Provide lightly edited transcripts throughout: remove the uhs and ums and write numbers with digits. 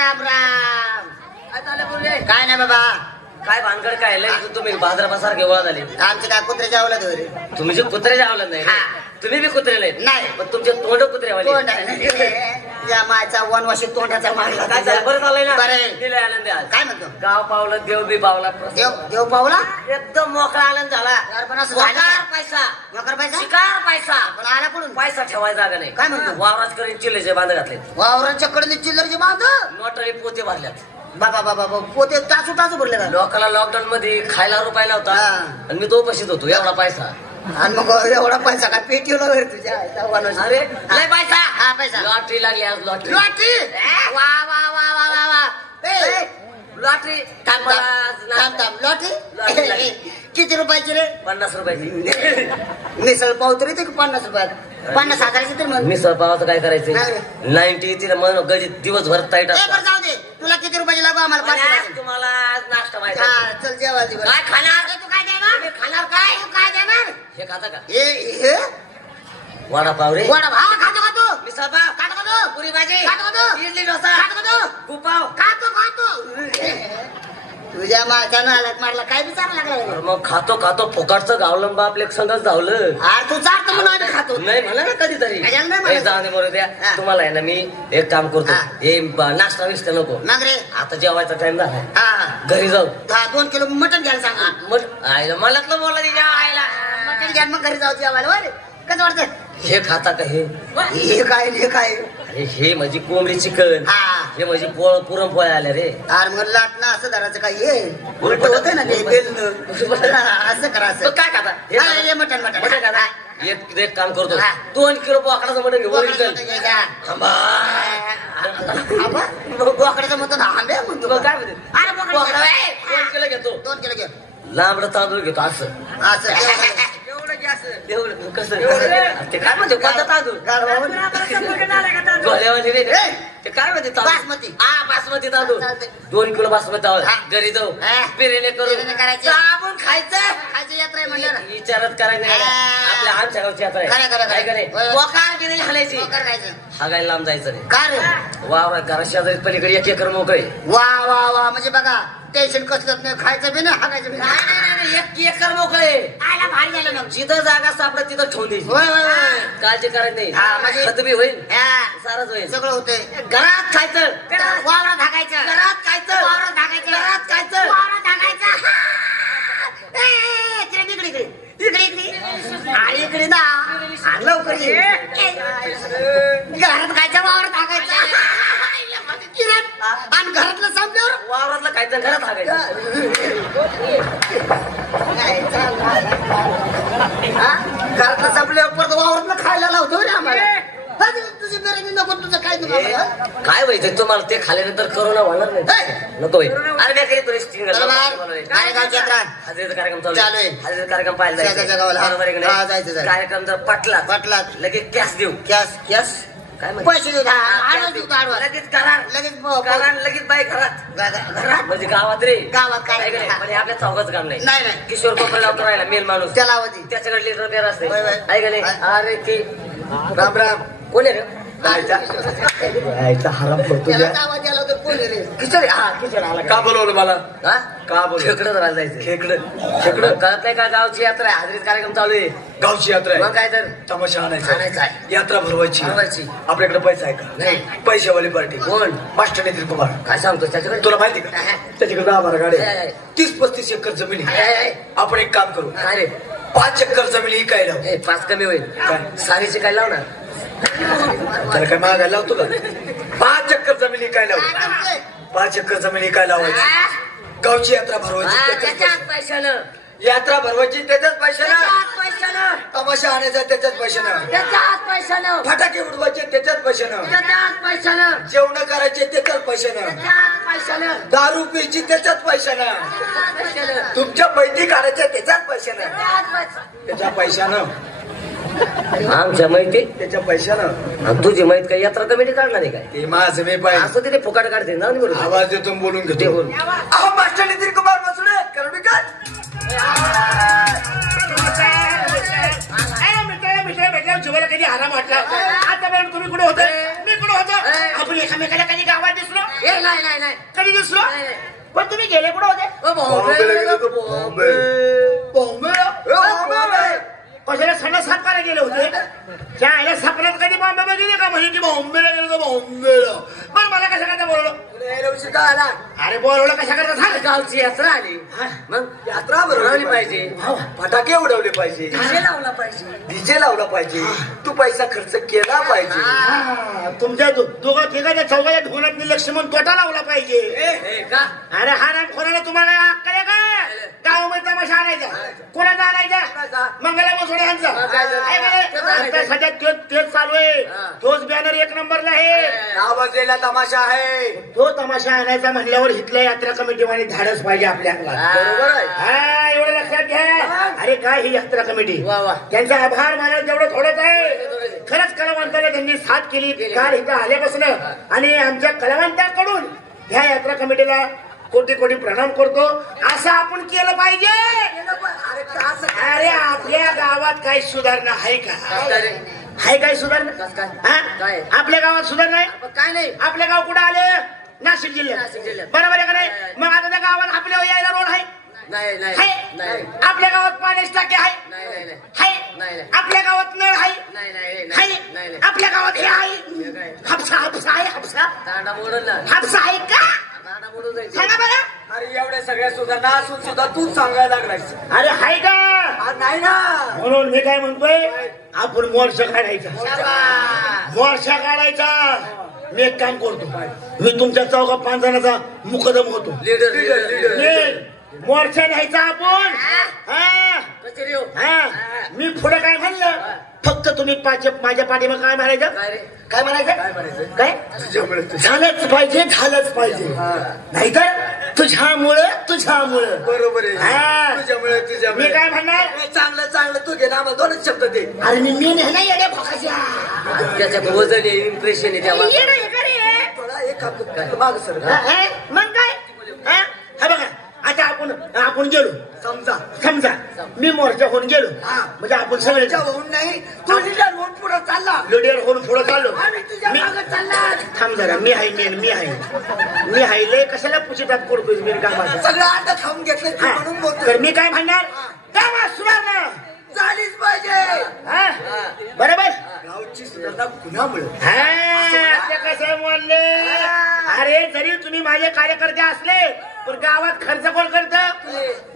राम राम. काय नाही बाबा. काय भानगड काय लय तुम्ही बाजारासारखे वळत आले. आमचे काय कुत्रे जावलं रे. तुम्ही जे कुत्रे जावलं नाही तुम्ही बी कुत्रे नाही पण तुमचे तोंड कुत्रेवाले. या मायचा वनवाशी तोंडाचा मारला. काय झालं बरं झालंय ना. बरं आनंद आज. काय म्हणतो. गाव पावलं देव बी पावला. देव पावला एकदम मोकळा आनंद झाला. पण असं पैसा वकर पैसा शिकार पैसा पण आला पडून पैसा ठेवायचा जागा नाही. काय म्हणतो. वावरात करीन चिल्लेचे बांध घातले. वावरांच्या कडे चिल्लरचे बांध नोटरी पोते भरल्यात. बाबा बाबा पोते टाचू टाचू भरले का. लोकांना लॉकडाऊन मध्ये खायला रुपये नव्हता आणि मी तो पैसे होतो एवढा पैसा. आणि मग एवढा पैसा काय पेटीला वगैरे तुझ्या. अरे लय पैसा. हा पैसा. लॉटरी लागली आज. लॉटरी लॉटरी वा वा वा वा वा वा. लॉटरी लॉटरी किती रुपयाची रे. 50 रुपयाची. मिसळ पाव तरी ते 50 रुपयात 50,000ची तर मग मिसळ पावाचं काय करायचं. 90 तिला मन गजित दिवसभर ताईट जाऊ दे. तुला किती रुपयाची लागू आम्हाला. तुम्हाला आज नाश्ता माहिती. चल जेवा. काय खाणार. तू काय देणार. खाणार काय. तू काय देणार. हे खाता का. हे वडापाव रे. वडापाव खातो का तू. मिसळ पाव खातो का तू. पुरी भाजी खातो का तू. इडली डोसा खातो का तू. गुपाव खातो तुझ्या मार्गानं आलात मारला काय विचार लागला. मग खातो फुकाटचं गावलं बा आपल्या संघच धावलं. तू चालतो म्हणून आम्ही खातो. नाही म्हणा ना कधीतरी. जाऊ दे बरोबर द्या. तुम्हाला आहे ना मी एक काम करतो. हे नाश्ता विष्टा नको मग रे. आता जेवायचा टाइम झाला. घरी जाऊ 2 किलो मटण घ्यायला सांगा. आईला मला तर बोला तिच्या आईला मटण घ्या मग घरी जाऊ जेवायला. कसं वाटतं. हे खाता का. हे काय अरे हे माझी कोंबडी चिकन. हे माझी पुरणपोळ्या आल्या रे. अरे मग लाटणं असं धरायचं काय. हे उलट होतं ना ते बेलणं. असं करायचं. काय खाता. हे मटण खाता. एक काम करतो 2 किलो बोकडाचं मटण घेऊ. बोकडाचं मटण आंबे म्हणतो काय म्हणते. अरे बोकडा 2 किलो घेतो. 2 किलो घे. लांबड तांदूळ घेतो. असं कसं ते काय म्हणतो. कोणता तांदूळ गोल्यावाली रे. ते काय म्हणते बासमती. बासमती तांदूळ 2 किलो बासमती तांदूळ. घरी जाऊ बिर्याणी करू आपण खायचं यात्रा म्हणलं. विचारत करायचं आपल्या आमच्या गावची यात्रा आहे का नाही. बोकार बिर्याणी हाणायची. हागायला लांब जायचं नाही. का रे. वावरात घरा शेजारी पलीकडे 1 एकर मोकळे. वा वा वा. म्हणजे बघा टेन्शन कसलंच नाही. खायचं बी नाही हागायचं बी नाही. 1 एकर मोकळे. आयला भारी झालं मग. जिथं जागा सापडत तिथं ठेवून द्यायची. काळजी करायची नाही. खत बी होईल सारच होईल. सगळं होतंय. घरात खायचं वावरात हागायचं. घरात खायचं वावरात हागायचं. घरात खायचं वावरात हागायचं. इकडे इकडे ना लवकर घरात खायचं वावरात हागायचं. आणि घरातलं संपल्यावर वावरातलं खायचं घरात हागायचं. घरातलं संपल्यावर परत वावरातलं खायला लावतो रे आम्हाला. तुझी बिर्याणी नको. तुझं काय काय व्हायचं तुम्हाला. ते खाल्यानंतर करोना होणार नाही. नको होईल. अरे काय करी तुझी कार्यक्रम चालू आहे. कार्यक्रम पाहिला कार्यक्रम जर पटला लगेच कॅश देऊ. कॅश काय पैसे देऊ. लगेच करार लगेच बाई घरात म्हणजे गावात रे. गावात काय म्हणजे आपल्या चौकाचं काम नाही. नाही किशोर कोपरे लावतो राहिला मेल माणूस त्याला त्याच्याकडे लिटर पेर असते. ऐक नाही. अरे ते राम राम कोण आहे रे. हराम करतो. का बोलवलं मला. का बोल खेकडं राहायला जायचं. खेकडं कळत नाही का. गावची यात्रा आहे. हाजरीत कार्यक्रम चालू आहे. गावची यात्रा आहे. मग काय तर तमाशा आणायचा आहे. यात्रा भरवायची. आपल्याकडे पैसा आहे का. नाही. पैशावाली पार्टी कोण. मास्टर नितीन कुमार. काय सांगतो त्याच्याकडे. तुला माहिती का त्याच्याकडे 10-12 गाड्या 30-35 एकर जमीन. आपण एक काम करू. काय रे. 5 एकर जमीन विकायला. 5 कमी होईल. सारीचे काय लावणार. त्याला काय मागायला लावतो का. 5 एकर जमीन विकायला. 5 एकर जमीन विकायला लावायची. गावची यात्रा भरवायची. त्याच्याच पैशानं. यात्रा भरवायची त्याच्याच पैशानं. तमाशा आणायचा त्याच्याच पैशानं. फटाके उडवायचे त्याच्याच पैशानं. जेवण करायचे त्याच्याच पैशानं. दारू प्यायची त्याच्याच पैशानं. तुमच्या पैती काढायच्या त्याच्याच पैशानं. त्याच्या पैशानं. आमच्या माहिती त्याच्या पैशानं. तुझी माहित काय यात्रा कमिटी काढणार आहे काय. ते माझं मी पाहिजे. असं तिथे फुकाट काढते ना. आवाज देतो बोलून घेतो. मास्टर नितीन कुमार बसुडे भेटल्यावर जीवाला कधी आराम वाटला. आतापर्यंत तुम्ही कुठे होते. मी कुठे होतो. आपण एकामेकाला कधी गावात दिसलो. नाही नाही नाही कधी दिसलो नाही, नाही. पण तुम्ही गेले कुठं होते कशाला सणा साफ करायला गेले होते त्या आईला सापण्यात कधी बॉम्बे बघितले का म्हणजे की बॉम्बेला गेलो तर बॉम्बेला पण मला कशा करता बोलवलं अरे बोलवलं कशा करता सांग गावची यात्रा आली मग यात्रा बनवली पाहिजे फटाके उडवले पाहिजे डीजे लावला पाहिजे डीजे लावला पाहिजे तू पैसा खर्च केला पाहिजे तुमच्या दोघा तिघाच्या चौघाच्या ढोलात लक्ष्मण तोटा लावला पाहिजे ए, का अरे हा राम कोणाला तुम्हाला अक्कल आहे का गावामध्ये तमाशा आणायचा कोणाचा आणायचा मंगला मोसोडे यांचा सध्या तेच चालू आहे तोच बॅनर एक नंबरला आहे नाव वाजलेला तमाशा आहे तो तमाशा आणायचा म्हणल्यावर इथल्या यात्रा कमिटीवाले धाडस पाहिजे आपल्याला बरोबर आहे हा एवढं लक्षात घ्या अरे काय ही यात्रा कमिटी वा वा त्यांचा आभार मानायला जेवढं थोडंच आहे खरंच कलावंताला त्यांनी साथ केली काल इथं आल्यापासून आणि आमच्या कलावंतांकडून ह्या यात्रा कमिटीला कोटी कोटी प्रणाम करतो असं आपण केलं पाहिजे अरे आपल्या गावात काही सुधारणा आहे का आहे काही सुधारणा काय? आपल्या गावात सुधारणा आहे काय नाही आपल्या गाव कुठं आले नाशिक जिल्ह्यात बरोबर आहे का नाही मग आता त्या गावात आपल्या यायला रोड आहे नाही नाही आहे नाही आपल्या गावात पाण्याची टाकी आहे नाही नाही नाही आहे नाही. आपल्या गावात नळ आहे नाही नाही आहे नाही आपल्या गावात हे आहे काय? हापसा हापसा आहे हापसा तांडा मोडून ना हापसा आहे का तांडा मोडून जायचं सांगा बरं अरे एवढ्या सगळ्या सुधारणा असून सुद्धा तूच सांगायला लागलायस अरे हाय का नाही ना म्हणून मी काय म्हणतोय आपण मोर्चा काढायचा मोर्चा काढायचा मी एक काम करतो मी तुमच्या चौका 5 जणांचा मुकदम होतो लीडर मोर्चा न्यायचा आपण मी पुढे काय म्हणलं फक्त तुम्ही माझ्या पाठीमागे काय म्हणायचं काय म्हणायचं काय झालंच पाहिजे नाहीतर तुझ्यामुळं बरोबर आहे हा. तुझ्यामुळे मी काय म्हणणार चांगलं तू घे ना मग 2च शब्द दे अरे मी नाही येड्या भोकाच्या त्याच्यात वजन आहे इम्प्रेशन आहे त्या येडं आहे का रे? थोडा एक माग सर मग काय हा बघा आता आपण गेलो समजा मी मोर्चा होऊन गेलो म्हणजे आपण सगळे होऊन नाही तू लीडर होऊन पुढे चालला लीडर होऊन पुढे चाललो तुझ्या मागे चालला थांब जरा मी आहे लय कशाला पुचितात करतोय मी कामाचं सगळं आता खाऊन घेतलं तू म्हणून बोलतोय तर मी काय म्हणणार गावात सुधारणा झालीच पाहिजे बरोबर गावची सुधारणा कुणामुळे कसं बोलले अरे जरी तुम्ही माझे कार्यकर्ते असले पण गावात खर्च कोण करत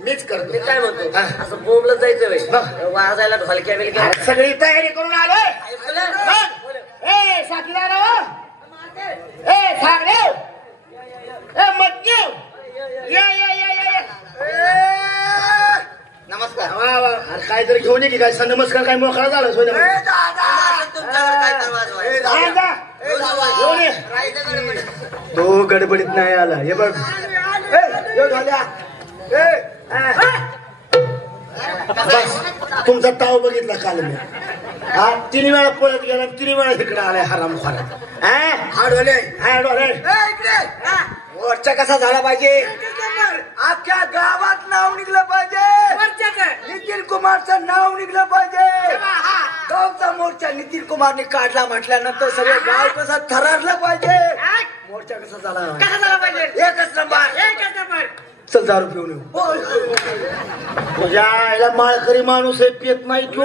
मीच करतो मी काय म्हणतो असं बोंबलं जायचं वाजायला ढोलक्या बिलक्या सगळी तयारी करून आलोय साथीदार ए ठाकरे ए मज्ञव नमस्कार काय तरी घेऊन ये की काय नमस्कार काय मोकळा झाला सोय तो गडबडीत नाही आला हे बघ तुमचा ताव बघितला काल मी 3 वेळा पळत गेला 3 वेळा इकडे आलाय हराम मोर्चा कसा झाला पाहिजे अख्ख्या गावात नाव निघलं पाहिजे नितीन कुमारचं नाव निघलं पाहिजे गावचा मोर्चा नितीन कुमारने काढला म्हटल्यानंतर सगळे गाव कसं थरारलं पाहिजे मोर्चा कसा झाला एकच नंबर चल दारू पिऊन येऊ तुझ्या आईला माळकरी माणूस आहे पेत नाही तो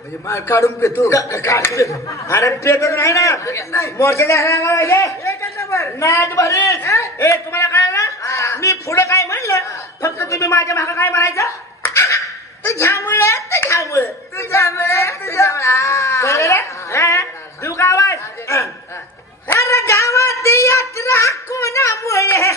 म्हणजे माळ काढून पेतो अरे पेतच नाही ना मोर्चा पाहिजे नाद भरीत तुम्हाला कळलं मी पुढे काय म्हणलं फक्त तुम्ही माझ्या मागे काय म्हणायचं तुझ्यामुळे देऊ का आवाज अरे गावात यात्रा कोणामुळे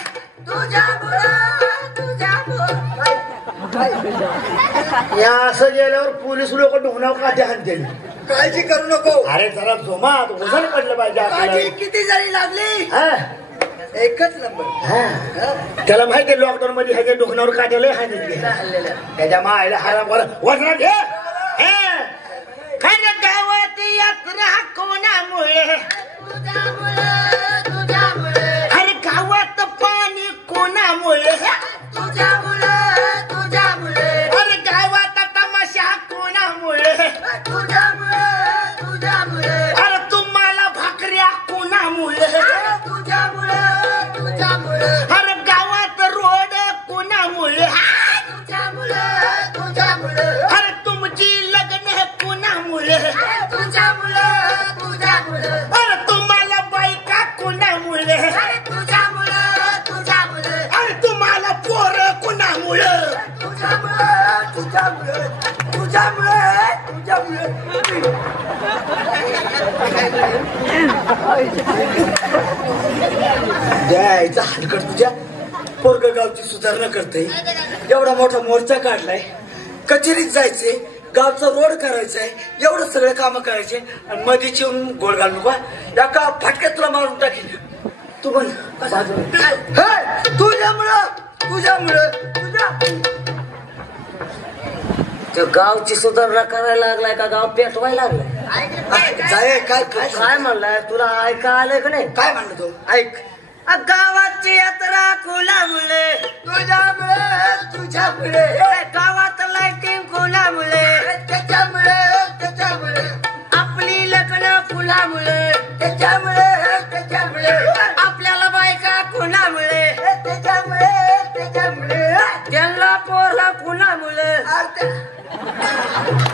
या असं गेल्यावर पोलीस लोक ढोणाव काटे हाणतील काळजी करू नको अरे जरा जोमात वजन पडलं पाहिजे काळजी किती जरी लागली एकच नंबर त्याला माहितीये लॉकडाऊन मध्ये ह्याच्या ढोकणावर काढले त्याच्या मायला हाराम वजनात घे गावात यात्रा कोणामुळे अरे गावात पाणी कोणामुळे अरे गावात तमाशा कोणामुळे अरे तुम्हाला भाकऱ्या कोणा अरे तुम्हाला बायका कोणामुळे अरे तुझ्यामुळं तुझ्यामुळं अरे तुम्हाला पोर कोणामुळं तुझ्यामुळे तुझ्यामुळे तुझ्यामुळे तुझ्यामुळे द्यायचा हलकट तुझ्या पोरग गावची सुधारणा करते. एवढा मोठा मोर्चा काढलाय, कचेरीत जायचे, गावचा रोड करायचाय, एवढं सगळे काम करायचे आणि मधीच येऊन गोळ घालू का एका फटक्यात तुला मारून टाकेल. तू म्हण तुझ्यामुळं तुझ्यामुळं तुझ्या तो गावची सुधारणा करायला लागलाय का गाव पेटवायला लागलाय? जाय काय काय म्हणलाय तुला ऐका आलंय का नाही? काय म्हणलं तू? ऐक गावाची यात्रा कुणामुळे तुझ्यामुळे तुझ्यामुळे गावात लाईटिंग कुणामुळे त्याच्यामुळे त्याच्यामुळे आपली लग्न कुणामुळे त्याच्यामुळे त्याच्यामुळे आपल्याला बायका कुणामुळे त्याच्यामुळे त्याच्यामुळे त्यांना पोरला कुणामुळे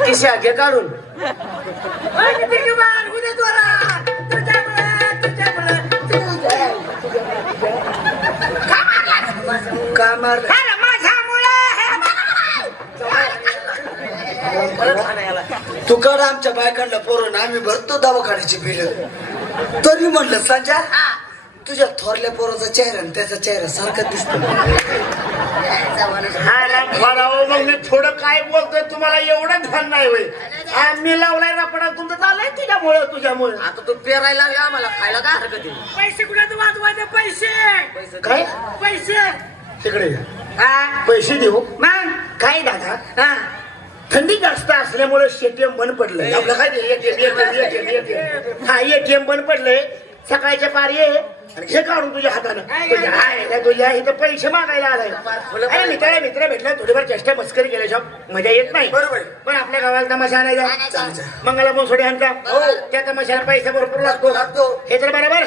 किशा घे काढून काय मारलं तू काढ आमच्या बायकांना पोरण आम्ही भरतो दवाखान्याची बिल. तरी म्हणलं संजय तुझ्या थोरल्या पोराचा चेहरा आणि त्याचा चेहरा सारखा दिसतो. मग मी थोडं काय बोलतोय तुम्हाला एवढं ध्यान नाही होय. मी लावलाय ना पण तुमचं चाललंय तुझ्यामुळे आता तू पेरायला लागला आम्हाला खायला काय हरकत आहे? पैसे कुठे वाजवायचे पैसे काय पैसे तिकडे हा? पैसे देऊ मग काय दादा हा? थंडी जास्त असल्यामुळे एटीएम बंद पडलंय. आपलं काय एटीएम बंद पडलंय. सकाळच्या पार ये आणि हे काढून तुझ्या हातानं तुझ्या इथं पैसे मागायला आलाय. मित्र भेटला थोडीफार चेष्टा मस्करी केल्याशिवाय मजा येत नाही. बरोबर. पण आपल्या गावाला तमाशा आणायचा मंगला बोसोडे आणता त्या तमाशाला पैसा भरपूर लागतो. हे तर बरोबर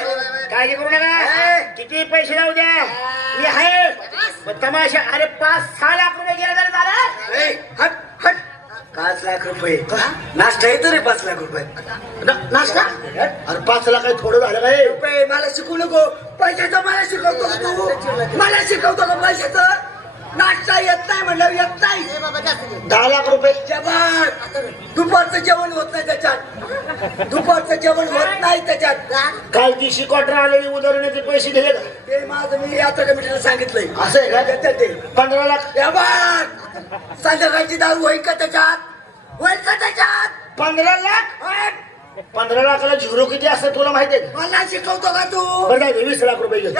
काळजी करू नका. किती पैसे लावू द्या मी आहे. पण तमाशा अरे 5-6 लाख रुपये गेले तर झालं. हट हट 5 लाख रुपये नाश्ता येतो रे. 5 लाख रुपये नाश्ता अरे 5 लाख थोडं झालं काय? रुपये मला शिकू नको. पैशाचं मला शिकवतो का तू? मला शिकवतो का पैशाचं? नाश्ता येत नाही म्हणलं येत नाही. 10 लाख रुपये जेवण दुपारचं जेवण होत नाही त्याच्यात. दुपारचं जेवण होत नाही त्याच्यात. काल दिवशी क्वार्टर आलेली उदाहरणाचे पैसे दिले का? ते माझं मी यात्रा कमिटीला सांगितलंय. असं आहे का? देतात ते 15 लाख. संध्याकाळची दारू होईल का त्याच्यात? होईल का त्याच्यात? 15 लाख 15 लाखाला झिरो किती असतं तुला माहिती आहे? मला शिकवतो का तू? बरं 20 लाख रुपये घे.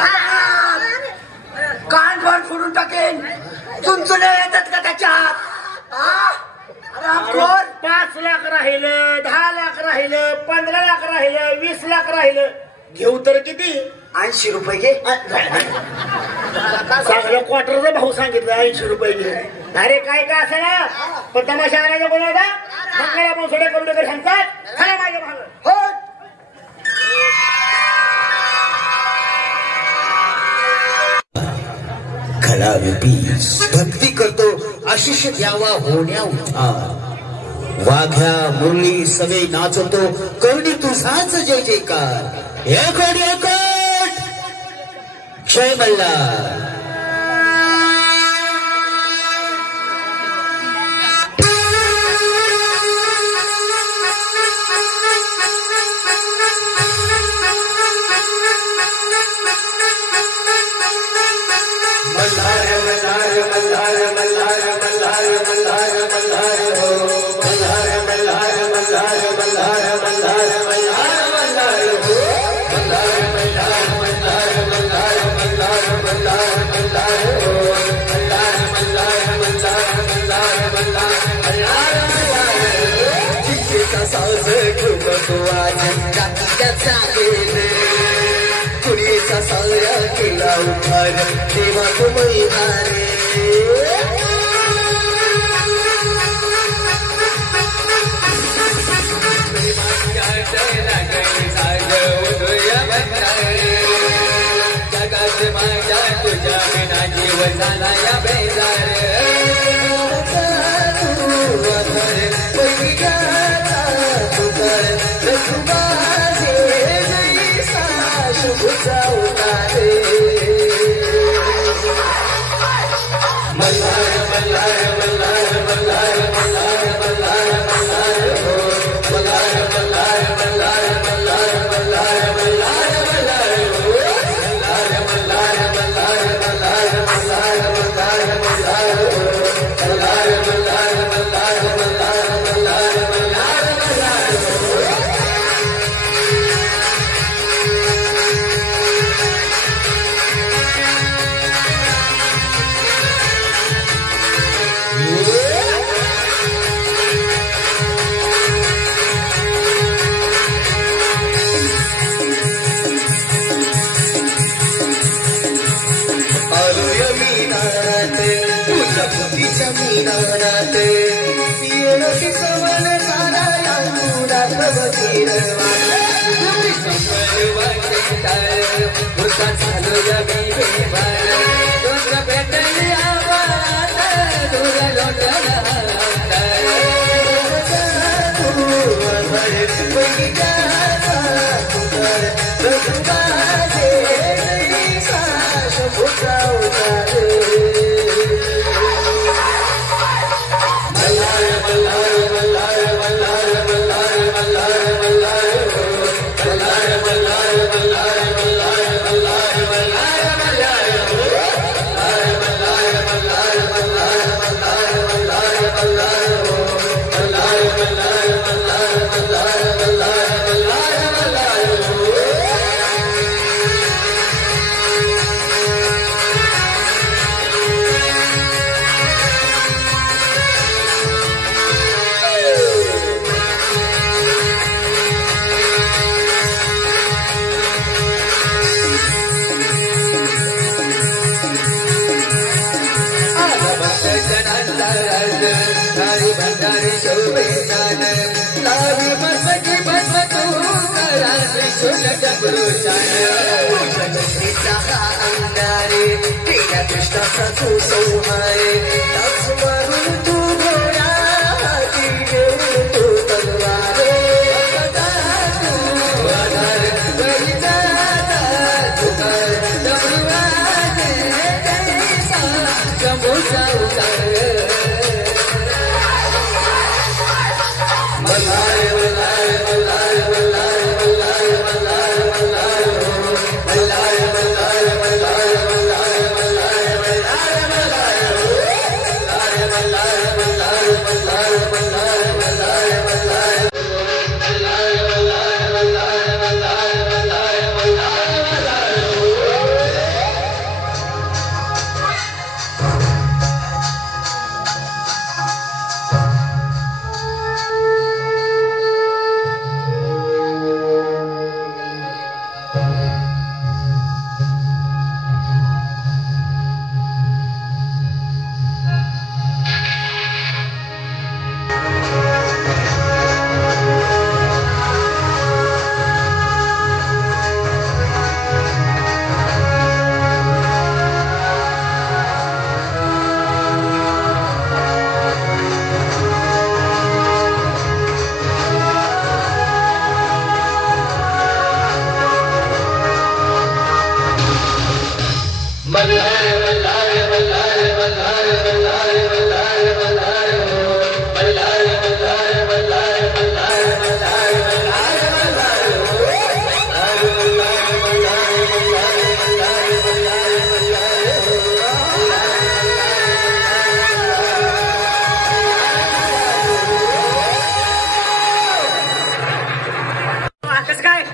कान फान फोडून टाकेन. चुनचुने येतात का त्याच्यात? रामखोर. 5 लाख राहिलं, 10 लाख राहिलं, 15 लाख राहिलं, 20 लाख राहिलं. घेऊ तर किती? 80 रुपये घे. चांगलं क्वार्टरचा भाऊ सांगितलं 80 रुपये घे. अरे काय का असं ना पण तमाशा आणायचा कोण होता? मंगळा बोसोडे करून सांगतात खरं माझ्या भाग हो. भक्ती करतो आशिष द्यावा होण्या उठा. वाघ्या मुरली सगळे नाचतो करणी तुझाच जय जयकार. एकट एकट जय मल्हार. कुणीचा सावऱ्या केला उठार तेव्हा तुम्ही हारे. जगात माझ्या तुझ्या विना जीव झाला या बेजार. तुझ्या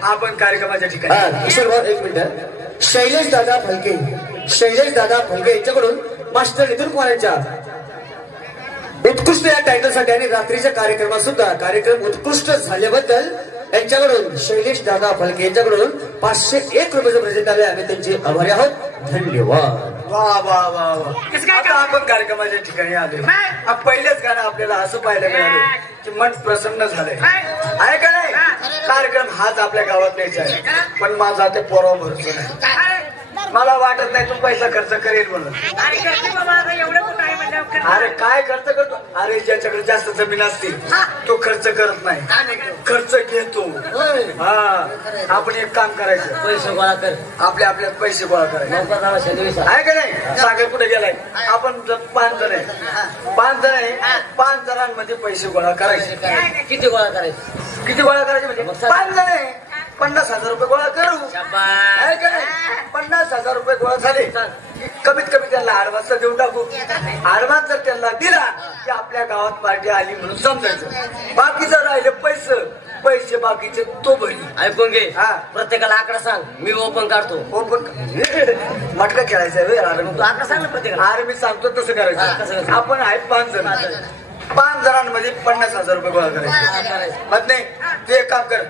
आपण कार्यक्रमाच्या ठिकाणी किशोर एक मिनिट. शैलेश दादा फलके यांच्याकडून मास्टर नितीन कुमार यांच्या उत्कृष्ट या टायटलसाठी आणि रात्रीच्या कार्यक्रमात सुद्धा कार्यक्रम उत्कृष्ट झाल्याबद्दल यांच्याकडून शैलेश दादा फलके यांच्याकडून 501 रुपयाचं प्रेझेंट आले. आम्ही त्यांचे आभारी आहोत. धन्यवाद. वा वा वा वा. आता आपण कार्यक्रमाच्या ठिकाणी आलो. पहिलेच गाणं आपल्याला असं पाहायला मिळालं की मन प्रसन्न झालंय. आहे का नाही? कार्यक्रम हाच आपल्या गावात न्यायचा आहे. पण माझा ते पोरावर भरोसा नाही. मला वाटत नाही तू पैसा खर्च करेल म्हणून. अरे काय खर्च करतो? अरे ज्याच्याकडे जास्त जमीन असते तो खर्च करत नाही, खर्च घेतो. हा आपण एक काम करायचं, पैसे गोळा कर. आपल्या पैसे गोळा करायचे. आहे का नाही? सागर कुठे गेलाय? आपण 5 जण आहे, 5 जणांमध्ये पैसे गोळा करायचे. किती गोळा करायचे? किती गोळा करायचे म्हणजे 5 जण आहे, 50,000 रुपये गोळा करू. आहे का नाही? 50,000 रुपये गोळा झाले कमीत कमी त्यांना ऍडव्हान्स देऊन टाकू. ऍडव्हान्स जर त्यांना दिला की आपल्या गावात पार्टी आली म्हणून समजायचं. बाकीचं राहिले पैसे बाकीचे तो भरी. ऐकून घे. प्रत्येकाला आकडा सांग, मी ओपन काढतो. ओपन मटका खेळायचा. आकडा सांग ना प्रत्येकाला. अरे मी सांगतो तसं करायचं. आपण आहे 5 जण, 5 जणांमध्ये 50,000 रुपये गोळा करायचे. मग नाही तू एक काम कर,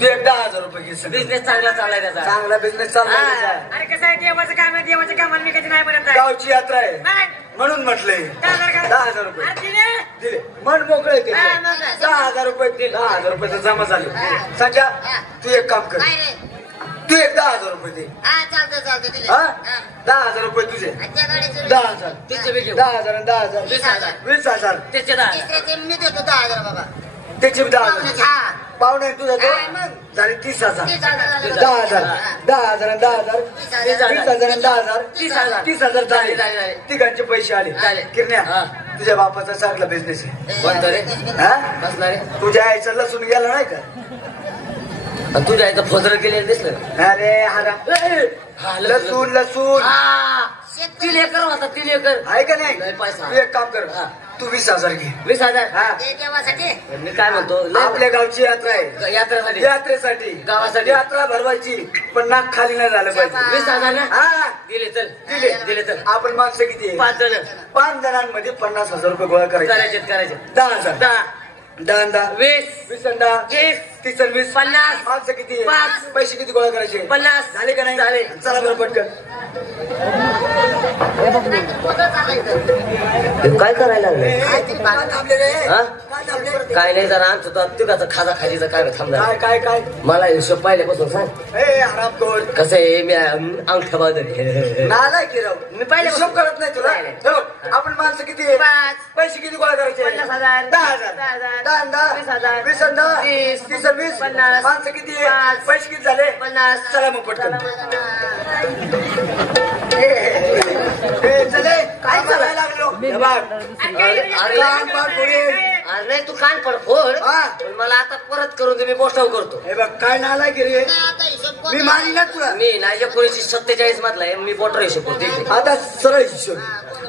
तू एक 10,000 रुपये घे. बिझनेस चांगला चाललाय त्याचा. चांगला बिझनेस चाललाय. अरे कसं आहे, देवाचं काम आहे, देवाच्या कामाला मी कधी नाही म्हणत. गावची यात्रा आहे म्हणून म्हटलंय 10,000 रुपये दिले. मन मोकळे केले. 10,000 रुपये 10,000 रुपये जमा झाले. संख्या तू एक काम कर, तू एक 10,000 रुपये दे. 10,000 रुपये तुझे. 10,000 10,000 10,000 20,000 त्याचे 10,000 त्याचे 10,000 पाहुणे तुझा तो झाले 30,000. 10,000 10,000 10,000 20,000 10,000 30,000 झाले. तिघांचे पैसे आले. किरण्या तुझ्या बापाचा चांगला बिझनेस आहे. कोणतं रे? हा बसणार रे? तुझ्या आईचा लसूण गेला नाही का? तुझ्या इथं फोजर केलेलं दिसलं. अरे हरा लसूण लसूण ती लेकर होता ती लेकर आहे का नाही? लय पैसा. तू एक काम कर, तू 20,000 घे. 20,000. हा. मी काय म्हणतो आपल्या गावची यात्रा आहे. यात्रेसाठी यात्रेसाठी गावासाठी यात्रा भरवायची, पण नाक खाली नाही झालं पाहिजे. 20,000 ना हा दिले चल दिले तर आपण माणसं किती आहे? 5 जण 5 जणांमध्ये 50,000 रुपये गोळा करायचे. करायचे 10,000 10 10 20 20 आणि 10 30 30 आणि 20 50 माणसं किती आहे? 5 पैसे किती गोळा करायचे? 50 झाले का नाही? झाले. चला बरं पटकन. काय करायला लागले? काय थांबले रे? हा? काय थांबले? काय नाही जरा आमचं तर तिघाचं खाजा खाजीचं काय थांबलं. काय काय काय मला हिशोब पहिल्यापासून सांग ए हरामखोर कसं आहे. मी अंगठा बाजून नालायक आहे राव. मी पहिले हिशोब करत नाही तुला. नाही, नाही. हो, आपण माणसं किती आहे? 5 पैसे किती गोळा करायचे? 50,000 10,000 10 आणि 10 20,000 20 आणि 10 30 30 आणि 20 50 माणसं किती आहे? 5 पैसे किती झाले? 50 चला मग पटकन. चले काय करायला लागलो? हे बघ, अरे कान पाड फोडेल. अरे नाही तू कान पड फोड हा. पण मला आता परत करून दे. मी पोस्टाव करतो. हे बघ काय नालायक रे. मी मानी ना तुला. मी ना 1947 मधला आहे. मी पोटर हिशोब करतो इथे. आता सरळ हिशोब.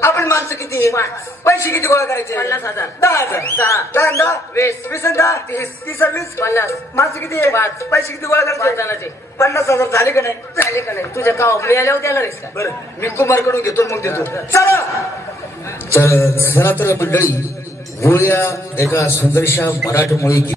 आपण माणसं किती आहे? 5 पैसे किती गोळा करायचे? 50,000 10,000 10 10 आणि 10 20 20 आणि 10 30 30 आणि 20 50 माणसं किती आहे? 5 पैसे किती गोळा 5 करायचे? जणांचे 50,000 झाले का नाही? झाले का नाही? तुझ्या गाव मिळाल्यावर देणार आहेस का? बरं मी कुमारकडून घेतो मग देतो. चला तर चला तर मंडळी बोलूया एका सुंदरशा मराठमोळी गीत.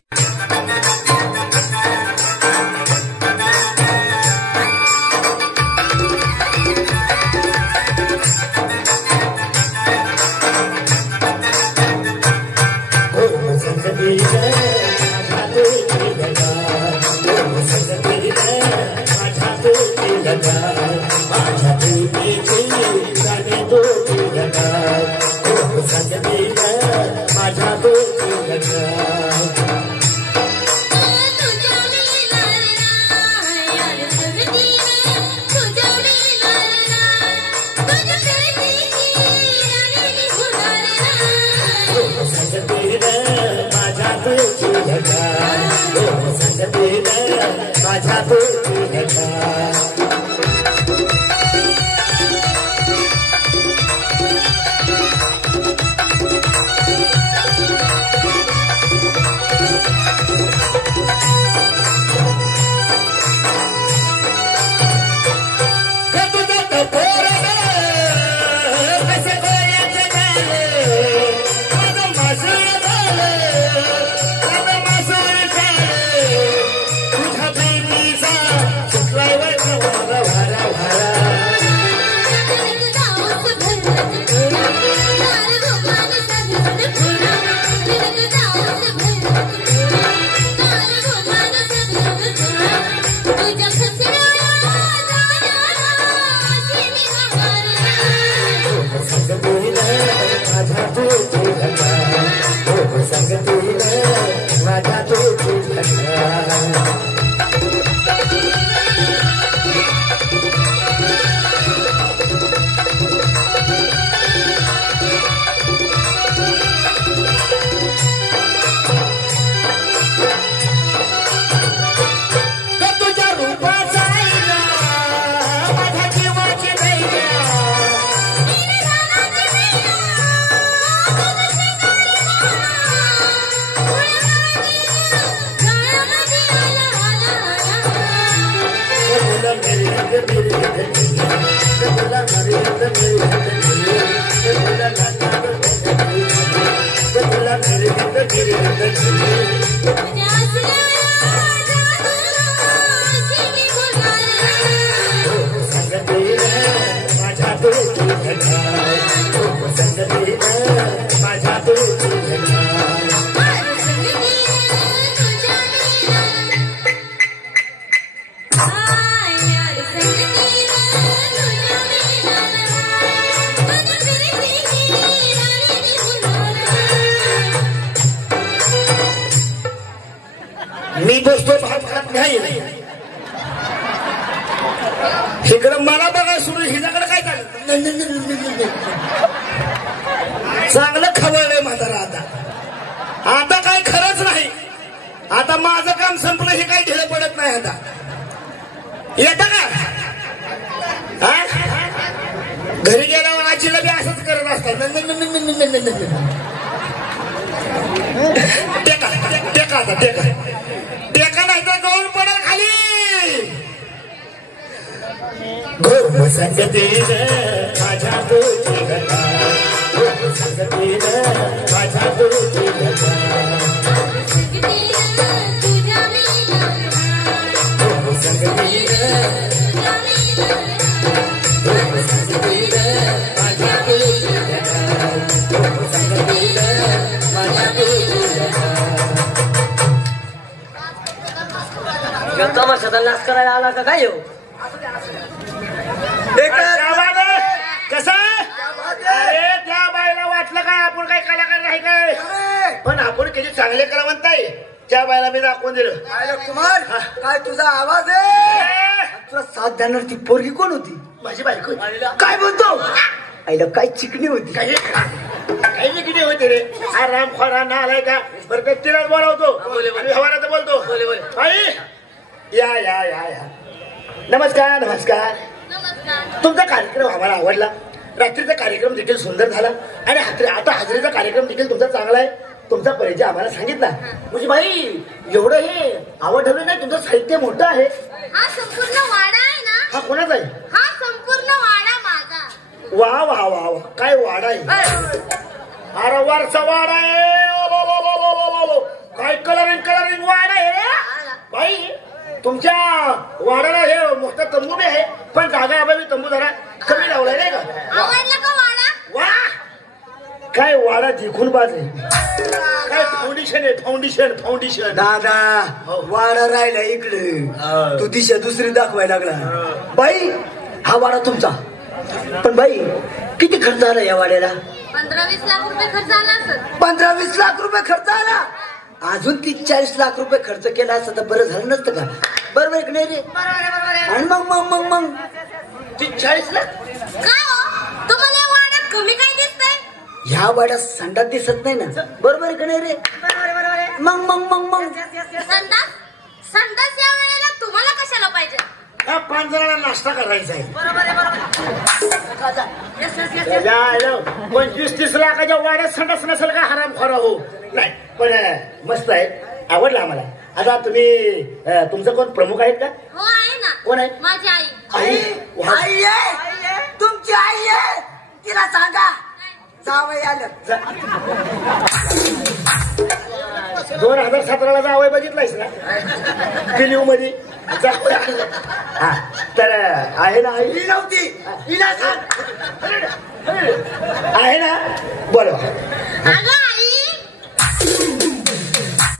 मी बसतो भात नाही इकडं मला बघा सुरू हिच्याकडे काय चाललं चांगलं खवळलंय म्हातारा आता काय खरंच नाही. आता माझं काम संपलं हे काही ढिलं पडत नाही. नाही आता येता का घरी गेल्यावर आजीला बी असंच करत असतात टेका टेका आता टेका टेका नाही तर गौर पडेल खाली घोर संगतीन माझ्या पोटी गता घोर संगतीन माझ्या पोटी गता घोर संगतीन माझ्या पोटी गता घोर संगतीन माझ्या पोटी गता तमाशाचा नाच करायला आला का काय हो कसं अरे त्या बाईला वाटलं काय आपण काही कलाकार नाही काय पण आपण किती चांगले कलावंत आहे त्या बाईला मी दाखवून दिलं कुमार काय तुझा आवाज आहे तुला साथ देणार ती पोरगी कोण होती माझी बायको काय बोलतो आईला काय चिकणी होती काही चिकणी होती रे आराम खोरा ना आलाय का बरं ते तिलाच बोलावतो व्यवहारात बोलतो बाई या या या या नमस्कार नमस्कार तुमचा कार्यक्रम आम्हाला आवडला रात्रीचा कार्यक्रम देखील सुंदर झाला आणि आता हाजरीचा कार्यक्रम देखील तुमचा चांगला आहे तुमचा परिचय आम्हाला सांगितला म्हणजे बाई एवढं हे आवड ठेवलं नाही तुमचं साहित्य मोठं आहे हा संपूर्ण वाडा आहे ना हा कोणाचा आहे हा संपूर्ण वाडा माझा वा वा वा वा काय वाडा आहे अरे वरचा वाडा आहे काय कलरिंग वाडा आहे रे बाई तुमच्या वाड्याला हे मोठा तंबू बी आहे पण जागा अभावी तंबू जरा कमी लावलाय नाही का आवडला का वाडा वा काय वाडा जिंकून बाज आहे काय फाउंडेशन आहे फाउंडेशन दादा वाडा राहिला इकडे तू दिशा दुसरी दाखवायला लागला बाई हा वाडा तुमचा पण बाई किती खर्च आला या वाड्याला 15-20 लाख रुपये खर्च आला असेल 15-20 लाख रुपये खर्च आला अजून 30-40 लाख रुपये खर्च केला असता तर बरं झालं नसतं का बरोबर आहे की नाही रे आणि मग 40 लाख का हो तुम्हाला या वाड्यात कमी काय दिसतंय ह्या वाड्यात संडास दिसत नाही ना बरोबर आहे की नाही रे मग संडास या वेळेला तुम्हाला कशाला पाहिजे या 5 जणांना नाश्ता करायचा आहे 25-30 लाखाच्या वाड्यात संडास नसेल का हराम खोरा हो नाही पण मस्त आहे आवडला आम्हाला आता तुम्ही तुमचं कोण प्रमुख आहेत का हो आहे ना कोण आहे माझी आई आई आहे तुमची आई आहे तिला सांगा जावई आलं 2017 जावय बघितलायस ना फिल्म मध्ये हा तर आहे ना आई नव्हती हिला सांग आहे ना बोलवा